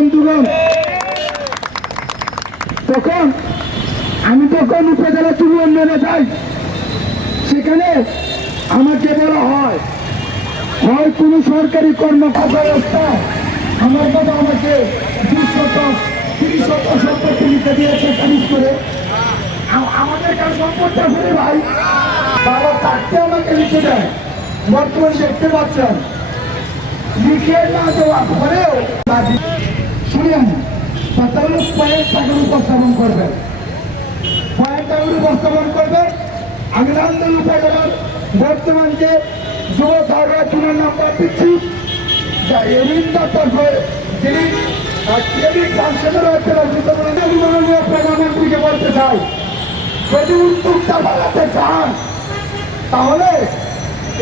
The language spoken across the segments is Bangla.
বন্ধুগণ, আমি যখন উপজেলা যুব উন্নয়নে যাই, সেখানে আমাকে বলা হয় কোনো সরকারি কর্মকর্তা আমার বাবা আমাকে 230 সম্পত্তি লিখে দিয়েছে খারিজ করে। আমাদের কাছে সম্পত্তি করে ভাই বাবা চারটে আমাকে লিখে দেয়। বর্তমানে দেখতে পাচ্ছেন লিখে না দেওয়া পরেও শুনেন পয়েন্ট টাকার উপস্থাপন করবেন, আমি রামদল উপজেলার বর্তমান যে যুব সরকার চুনার নাম্বার দিচ্ছি যিনি প্রধানমন্ত্রীকে বলতে চাই, যদি উদ্যোগটা বাড়াতে চান তাহলে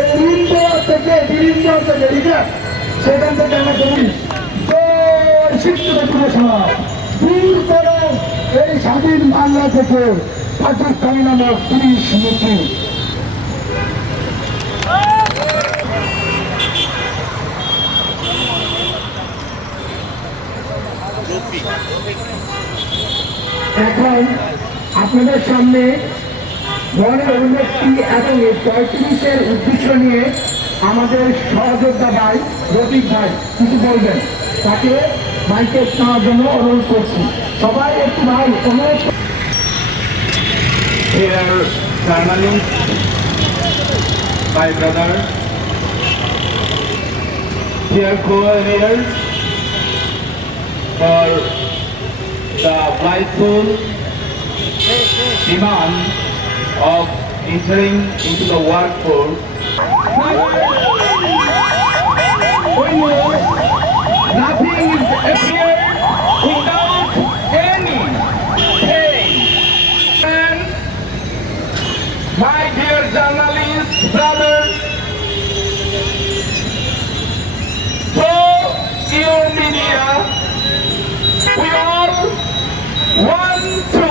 এই ঋণ দেওয়ার থেকে ঋণ দেওয়ার থেকে সেখান থেকে আমাকে শিক্ষিত যুবসমাজ দূর করে এই স্বাধীন বাংলা থেকে পাকিস্তানি নামক 30 নীতি। এখন আপনাদের সামনে মনের অভিব্যক্তি এবং 35-এর উদ্দেশ্য নিয়ে আমাদের সহযোদ্ধা ভাই রফিক ভাই কিছু বলবেন, তাকে মাইকে নেওয়ার জন্য অনুরোধ করছি। সবাই একটু ভাই অনুরোধ। Dear journalists, my brother, dear co-leaders, for the rightful demand of entering into the workforce, nothing is appeared without any pain. And my dear journalists, brothers, through your media, we all want to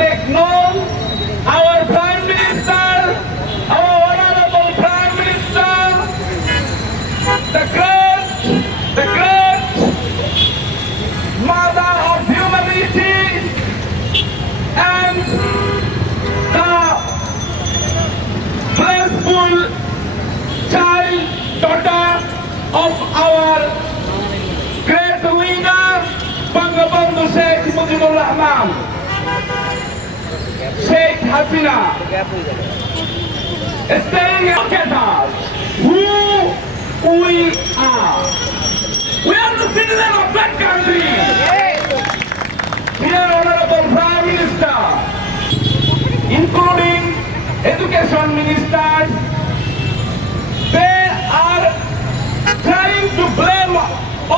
make known our Prime Minister, our Honorable Prime Minister, the great mother of humanity and the blissful child daughter of our great leader, Bangabandhu Sheikh Mujibur Rahman, Sheikh Hasina, staying at us, who we are. We are the citizens of that country. Dear Honorable Prime Minister, including Education Ministers, they are trying to blame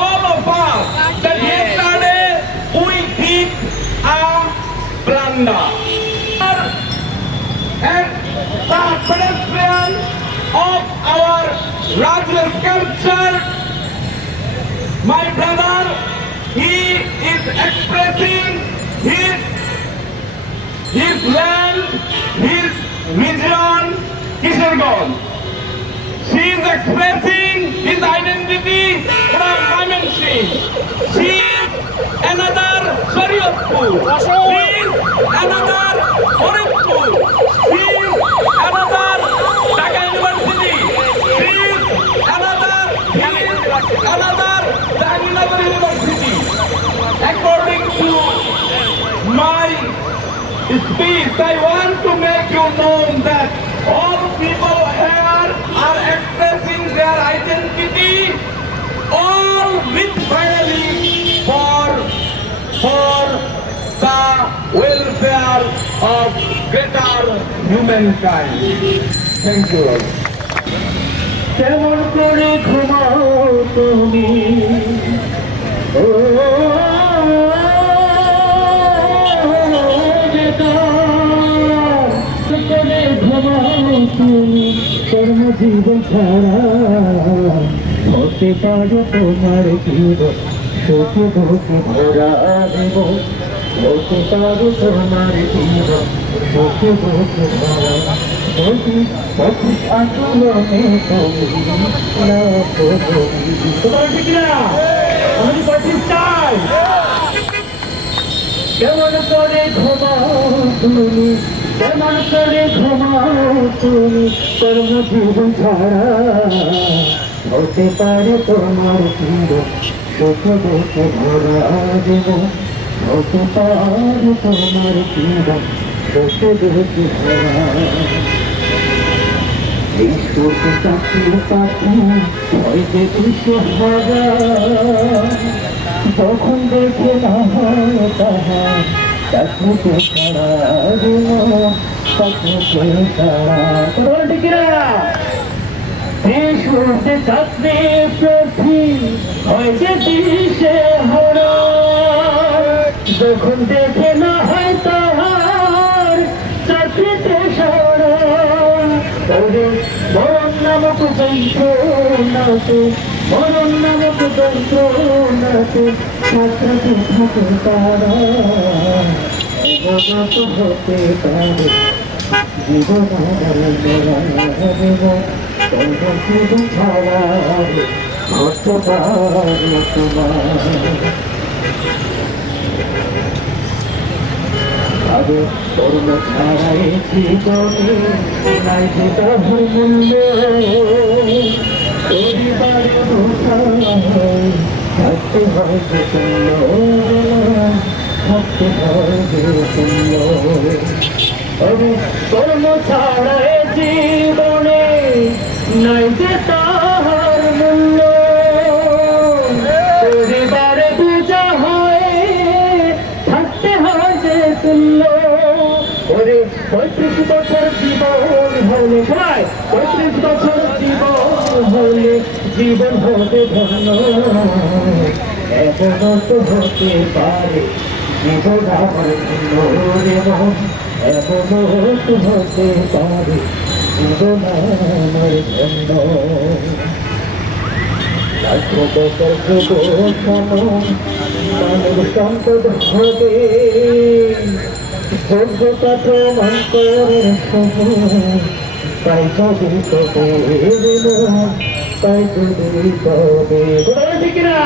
all of us that yesterday we did a blunder. And the pedestrian of our Rajya sculpture, my brother, he is expressing his land, his vision, Kisharganj. She is expressing his identity from Mymensingh. She is another Shariatpur. She is another Haridwar. She is another Dhaka University. She is another Jahangirnagar University. According to my speech, I want to make you know that all people here are expressing their identity, all with finally for the welfare of greater humankind. Thank you. কেমন করে ঘুমাও তুমি ও করে ঘুমাও তুমি কর্মজীবন ছাড়া হতে পারো তোমার জীবন সুখ ভোগে ভরা দেব, হতে পারো তোমার জীবন সুখ ভোগে ভরা আন্দোলনে তুমি না ঠিক না। কেমন করে ঘুমাও তুমি, কেমন করে ঘুমাও তুমি, কর্মজীবন ছাড়া হতে পারে তোমার জীবন সুখ দুঃখে ভরা জীবন, হতে পারে তোমার জীবন সুখ দুঃখে ভরা। এই সুখ চাকরি পাখি হইতে খুশি হারা, যখন দেখে না হয় তাহার চাকরিকে ছাড়া জীবন, চাকরিকে ছাড়া টিকিরা সুখে চাকরি প্রতি হইতে দিশে হারা, যখন দেখে না হয় তাহার চাকরিতে সারা। মরণ নামক যন্ত্রণাতে, মরণ নামক যন্ত্রণাতে চাকরিতে থাকে তারা, এমন তো হতে পারে জীবন জীবন জীবন ছাড়া হতে পারে তোমার। আরে কর্ম ছাড়াই জীবনে নাই যে তাহার মূল্য, পরিবারে থাকতে হয় যে শূন্য, থাকতে হয় যে শূন্য। আরে কর্ম ছাড়াই জীবনে নাই যে তাহার মূল্য, পরিবারে পূজা হয় থাকতে হয় যে তুল্য। ওরে 35 বছর জীবন হলে, প্রায় 35 বছর জীবন হলে জীবন হবে ধন্য, এমন তো হতে পারে জীবন আমার ধন্য রে মন, এমন তো হতে পারে জীবন আমার ধন্য। লাখো বছর যুব সমান মানব সম্পদ হবে, যোগ্যতা প্রমাণ করে সময়, তাই যদি তবে তাই যদি তবে ঠিক না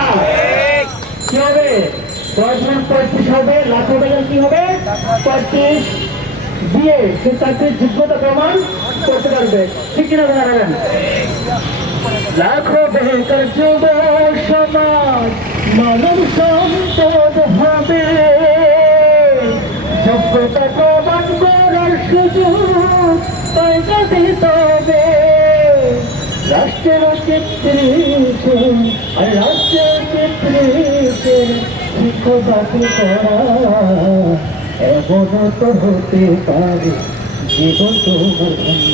কি হবে? 35 হবে, লাখো টাকা কি হবে? 35 দিয়ে সে চাকরির যোগ্যতা প্রমাণ করতে পারবে, ঠিক কিনা জানাবেন? লাখো বেকার যুব সমাজ মানব সম্পদ হবে, যোগ্যতা প্রমাণ করার সুযোগ তাই যদি তবে রাষ্ট্রের চিত্রে, আর রাষ্ট্রের চিত্রে শিক্ষকতাকে করা, এমন তো হতে পারে জীবন তোমার ধন্য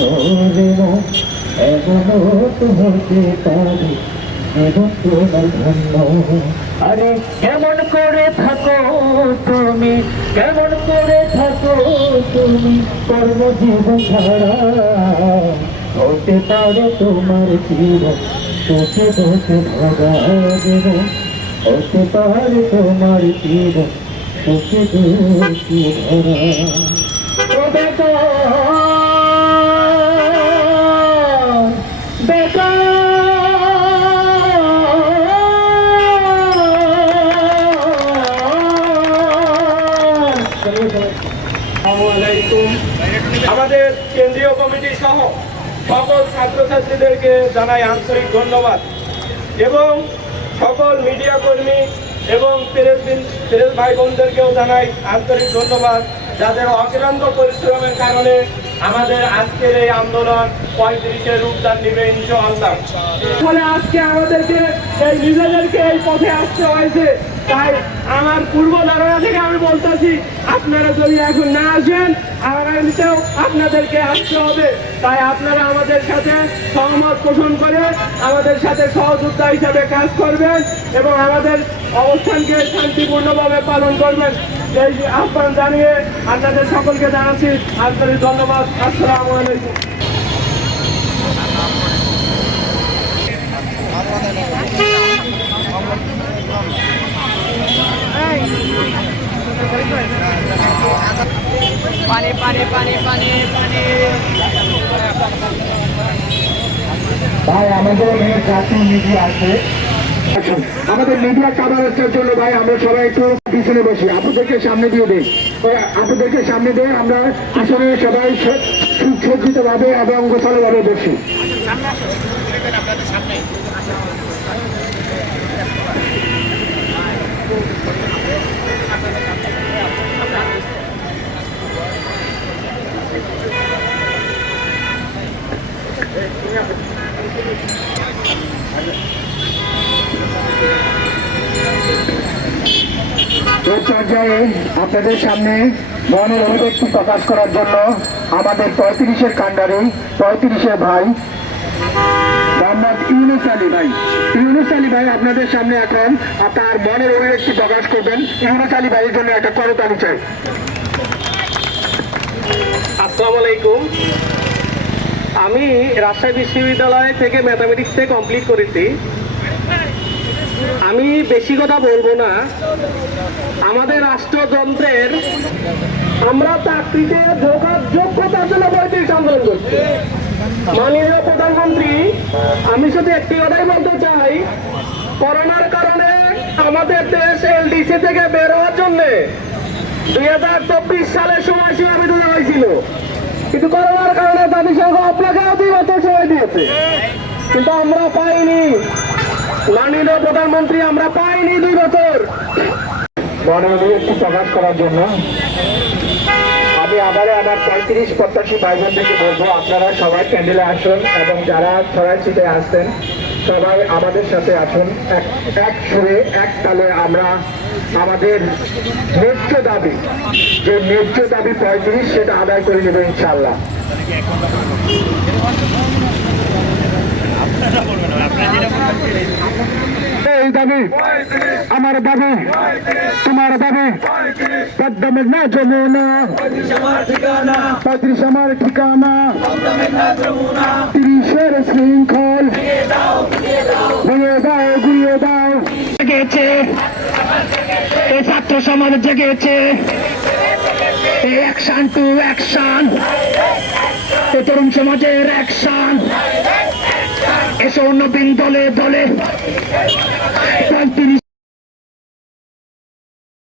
রে মন, এমন তো হতে পারে জীবন তোমার ধন্য। আরে কেমন করে থাকো তুমি, কেমন করে থাকো তুমি, কর্মজীবন ছাড়া হতে পারে তোমার জীবন সুখে দুঃখে ভরা জীবন, হতে পারে তোমার জীবন সুখে দুঃখে ভরা। বেকার বেকার আমাদের কেন্দ্রীয় কমিটি সহ সকল ছাত্রছাত্রীদেরকে জানাই আন্তরিক ধন্যবাদ, এবং সকল মিডিয়া কর্মী এবং প্রেস ভাই বোনদেরকেও জানাই আন্তরিক ধন্যবাদ, যাদের অক্লান্ত পরিশ্রমের কারণে আমাদের আজকের এই আন্দোলন 35-এ রূপদান নেবে ইনশাআল্লাহ। ফলে আজকে আমাদেরকে এই নিজেদেরকে এই পথে আসতে হয়েছে, তাই আমার পূর্ব ধারণা থেকে আমি বলতেছি, আপনারা যদি এখন না আসেন আগামীতেও আপনাদেরকে আসতে হবে। তাই আপনারা আমাদের সাথে সহমত পোষণ করে আমাদের সাথে সহযোদ্ধা হিসাবে কাজ করবেন এবং আমাদের অবস্থানকে শান্তিপূর্ণভাবে পালন করবেন, এই আহ্বান জানিয়ে আপনাদের সকলকে জানাচ্ছি আন্তরিক ধন্যবাদ। আসসালামু আলাইকুম। পানি পানি পানি পানি পানি ভাই আমাদের অনেক জাতীয় নীতি আছে, আসুন। আমাদের মিডিয়া কাভারেজের জন্য ভাই আমরা সবাই একটু পিছনে বসি, আপনাদেরকে সামনে দিয়ে দেই, আপনাদেরকে সামনে দিয়ে আমরা আসলে সবাই সুসজ্জিত ভাবে এবং গোছালো ভাবে বসি। এই পর্যায়ে আপনাদের সামনে মনের অভিব্যক্তি প্রকাশ করার জন্য আমাদের 35-এর কান্ডারি 35-এর ভাই মোহাম্মদ ইউনুস আলী ভাই, ইউনুস আলী ভাই আপনাদের সামনে এখন তার মনের অভিব্যক্তি প্রকাশ করবেন। ইউনুস আলী ভাইয়ের জন্য একটা করতালি চাই। আসসালামু আলাইকুম। আমি রাজশাহী বিশ্ববিদ্যালয় থেকে ম্যাথামেটিক্সে কমপ্লিট করেছি। আমি বেশি কথা বলবো না। আমাদের রাষ্ট্রযন্ত্রের আমরা চাকরিতে ঢোকার যোগ্যতার জন্য 35 আন্দোলন করছি। মাননীয় প্রধানমন্ত্রী, আমি শুধু একটি কথাই বলতে চাই, করোনার কারণে আমাদের দেশ এলডিসি থেকে বের হওয়ার জন্য 2024 সালের সময়সীমা বিদ্যুৎ হয়েছিল, কিন্তু করোনার কারণে জাতিসংঘ আপনাকে 2 বছর সময় দিয়েছে, কিন্তু আমরা পাইনি। মাননীয় প্রধানমন্ত্রী, আমরা পাইনি 2 বছর। মনের অভিব্যক্তি প্রকাশ করার জন্য আমি আবারও আমার 35 প্রত্যাশী ভাই বোনদেরকে বলবো, আপনারা সবাই প্যান্ডেলে আসুন এবং যারা ছড়াই ছিটে আসছেন সবাই আমাদের সাথে আসুন। এক সুরে এক তালে আমরা আমাদের ন্যায্য দাবি, যে ন্যায্য দাবি 35, সেটা আদায় করে নেব ইনশাআল্লাহ। এই দাবি আমার দাবি, তোমার দাবি, পদ্মা মেঘনা যমুনা 35 আমার ঠিকানা, 30-এর শৃঙ্খল ভেঙে দাও ঘুরিয়ে দাও। জেগেছে এই ছাত্র সমাজ, জেগেছে এই অ্যাকশন টু অ্যাকশন, এই তরুণ সমাজের অ্যাকশন। এসো নবীন দলে দলে 35